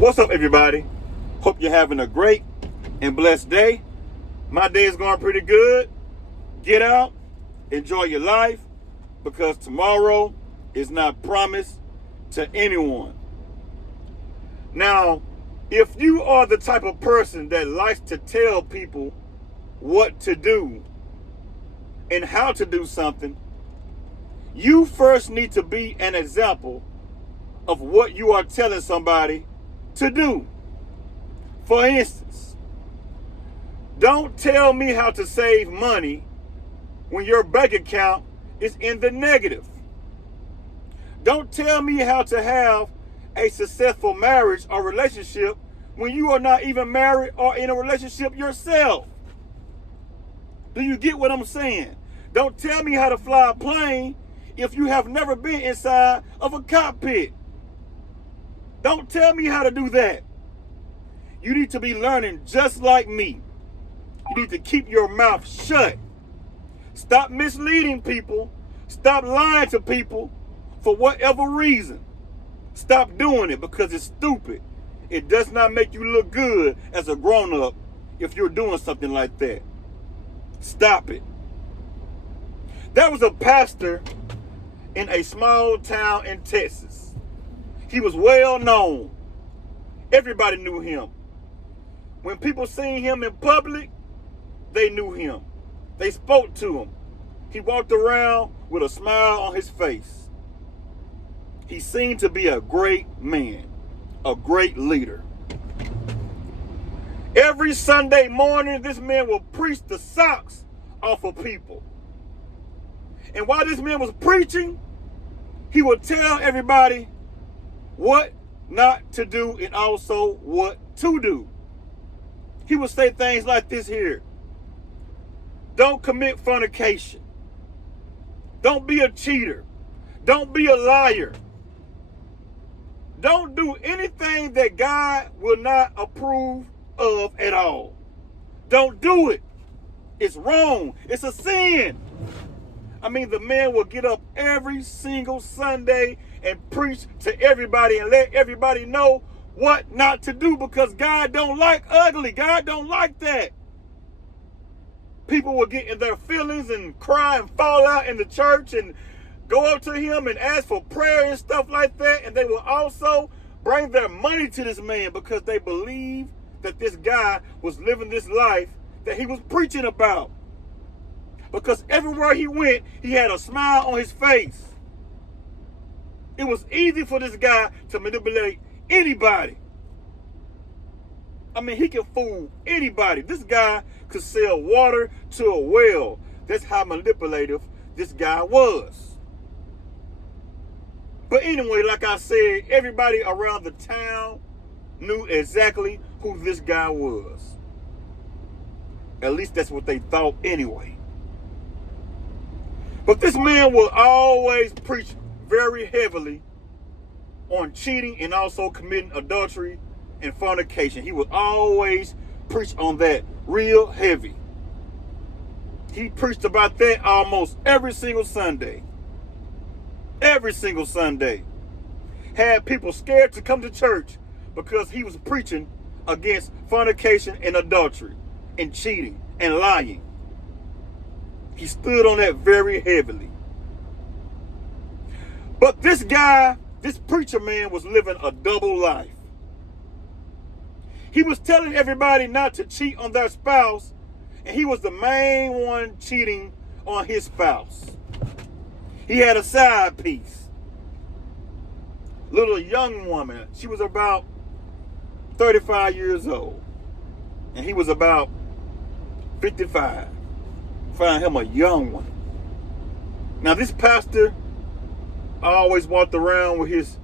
What's up, everybody? Hope you're having a great and blessed day. My day is going pretty good. Get out, enjoy your life, because tomorrow is not promised to anyone. Now, if you are the type of person that likes to tell people what to do and how to do something, you first need to be an example of what you are telling somebody to do. For instance, don't tell me how to save money when your bank account is in the negative. Don't tell me how to have a successful marriage or relationship when you are not even married or in a relationship yourself. Do you get what I'm saying? Don't tell me how to fly a plane if you have never been inside of a cockpit. Don't tell me how to do that. You need to be learning just like me. You need to keep your mouth shut. Stop misleading people. Stop lying to people for whatever reason. Stop doing it because it's stupid. It does not make you look good as a grown-up if you're doing something like that. Stop it. There was a pastor in a small town in Texas. He was well known. Everybody knew him. When people seen him in public, they knew him. They spoke to him. He walked around with a smile on his face. He seemed to be a great man, a great leader. Every Sunday morning, this man will preach the socks off of people. And while this man was preaching, he would tell everybody what not to do and also what to do. He would say things like this here. Don't commit fornication. Don't be a cheater. Don't be a liar. Don't do anything that God will not approve of at all. Don't do it. It's wrong. It's a sin. I mean, the man will get up every single Sunday and preach to everybody and let everybody know what not to do, because God don't like ugly. God don't like that. People will get in their feelings and cry and fall out in the church and go up to him and ask for prayer and stuff like that. And they will also bring their money to this man because they believe that this guy was living this life that he was preaching about. Because everywhere he went, he had a smile on his face. It was easy for this guy to manipulate anybody. I mean, he can fool anybody. This guy could sell water to a well. That's how manipulative this guy was. But anyway, like I said, everybody around the town knew exactly who this guy was. At least that's what they thought anyway. But this man will always preach very heavily on cheating and also committing adultery and fornication. He would always preach on that real heavy. He preached about that almost every single Sunday. Every single Sunday. Had people scared to come to church because he was preaching against fornication and adultery and cheating and lying. He stood on that very heavily. But this guy, this preacher man, was living a double life. He was telling everybody not to cheat on their spouse, and he was the main one cheating on his spouse. He had a side piece. Little young woman. She was about 35 years old, and he was about 55. Find him a young one. Now this pastor always walked around with his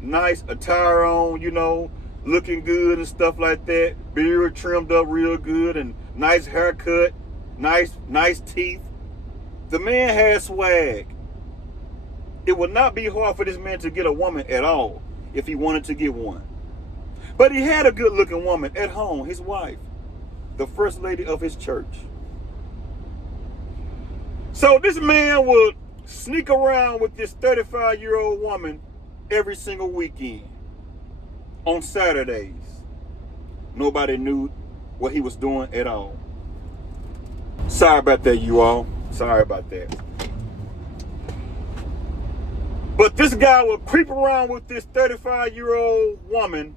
nice attire on, you know, looking good and stuff like that. Beard trimmed up real good and nice haircut, nice teeth. The man had swag. It would not be hard for this man to get a woman at all if he wanted to get one. But he had a good looking woman at home, his wife, the first lady of his church. So this man would sneak around with this 35-year-old woman every single weekend. on Saturdays. Nobody knew what he was doing at all. Sorry about that, you all. Sorry about that. But this guy would creep around with this 35-year-old woman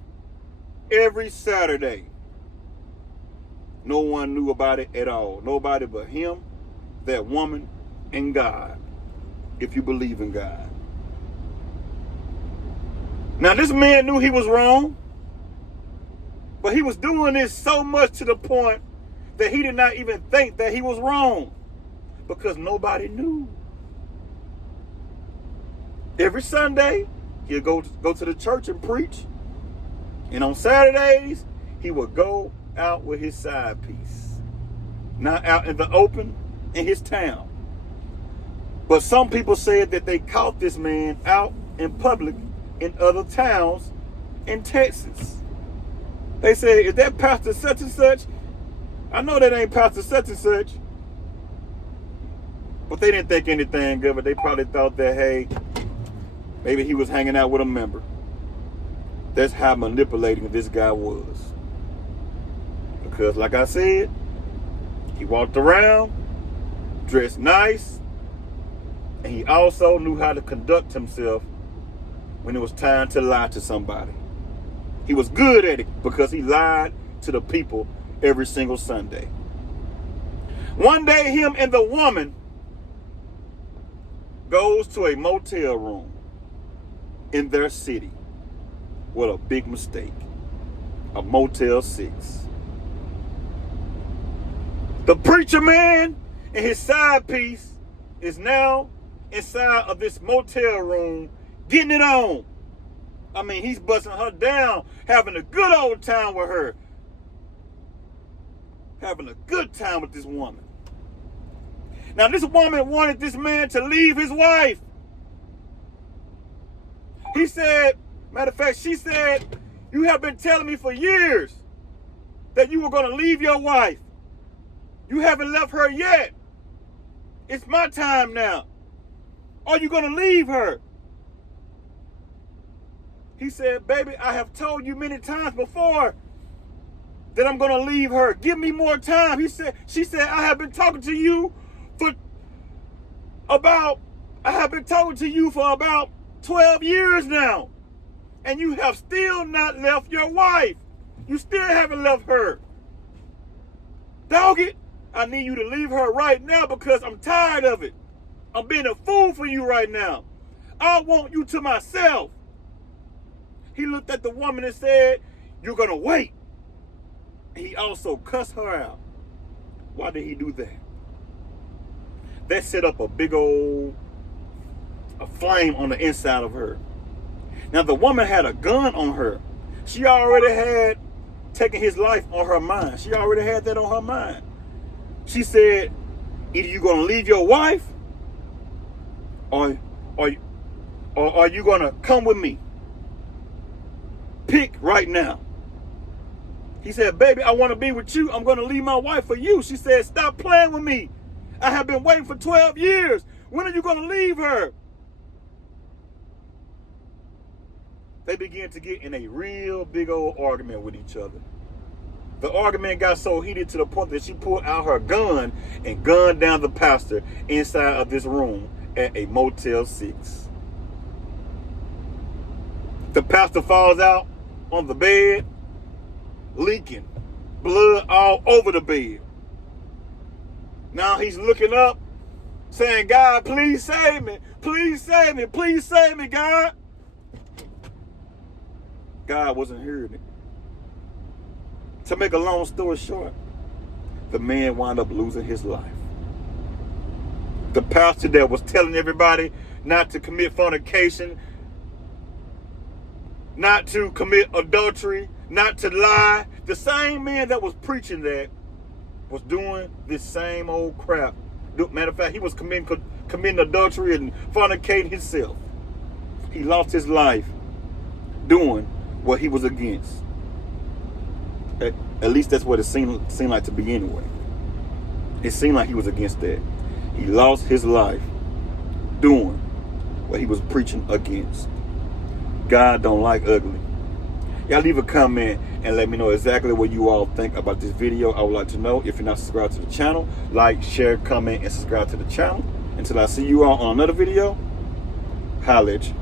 every Saturday. No one knew about it at all. Nobody but him, that woman, and God, if you believe in God. Now, this man knew he was wrong, but he was doing this so much to the point that he did not even think that he was wrong because nobody knew. Every Sunday, he'd go to the church and preach. And on Saturdays, he would go out with his side piece. Not out in the open in his town. But some people said that they caught this man out in public in other towns in Texas. They said, is that Pastor such and such? I know that ain't Pastor such and such. But they didn't think anything of it. They probably thought that, hey, maybe he was hanging out with a member. That's how manipulating this guy was. Because like I said, he walked around, dressed nice, and he also knew how to conduct himself when it was time to lie to somebody. He was good at it because he lied to the people every single Sunday. One day, him and the woman goes to a motel room in their city. What a big mistake. A Motel 6. The preacher man and his side piece is now inside of this motel room getting it on. I mean, he's busting her down, having a good old time with her. Having a good time with this woman. Now, this woman wanted this man to leave his wife. He said, matter of fact, she said, you have been telling me for years that you were going to leave your wife. You haven't left her yet. It's my time now. Are you going to leave her? He said, baby, I have told you many times before that I'm going to leave her. Give me more time. She said, I have been talking to you for about 12 years now. And you have still not left your wife. You still haven't left her. Dog it. I need you to leave her right now because I'm tired of it. I'm being a fool for you right now. I want you to myself. He looked at the woman and said, you're going to wait. He also cussed her out. Why did he do that? That set up a big old flame on the inside of her. Now, the woman had a gun on her. She already had taken his life on her mind. She already had that on her mind. She said, either you're going to leave your wife or are you going to come with me? Pick right now. He said, baby, I want to be with you. I'm going to leave my wife for you. She said, stop playing with me. I have been waiting for 12 years. When are you going to leave her? They began to get in a real big old argument with each other. The argument got so heated to the point that she pulled out her gun and gunned down the pastor inside of this room at a Motel 6. The pastor falls out on the bed, leaking, blood all over the bed. Now he's looking up, saying, God, please save me. Please save me. Please save me, God. God wasn't hearing it. To make a long story short, the man wound up losing his life. The pastor that was telling everybody not to commit fornication, not to commit adultery, not to lie, the same man that was preaching that was doing this same old crap. Matter of fact, he was committing adultery and fornicating himself. He lost his life doing what he was against. At least that's what it seemed like to be anyway. It seemed like he was against that. He lost his life doing what he was preaching against. God don't like ugly. Y'all leave a comment and let me know exactly what you all think about this video. I would like to know. If you're not subscribed to the channel, like, share, comment, and subscribe to the channel. Until I see you all on another video, holla at you.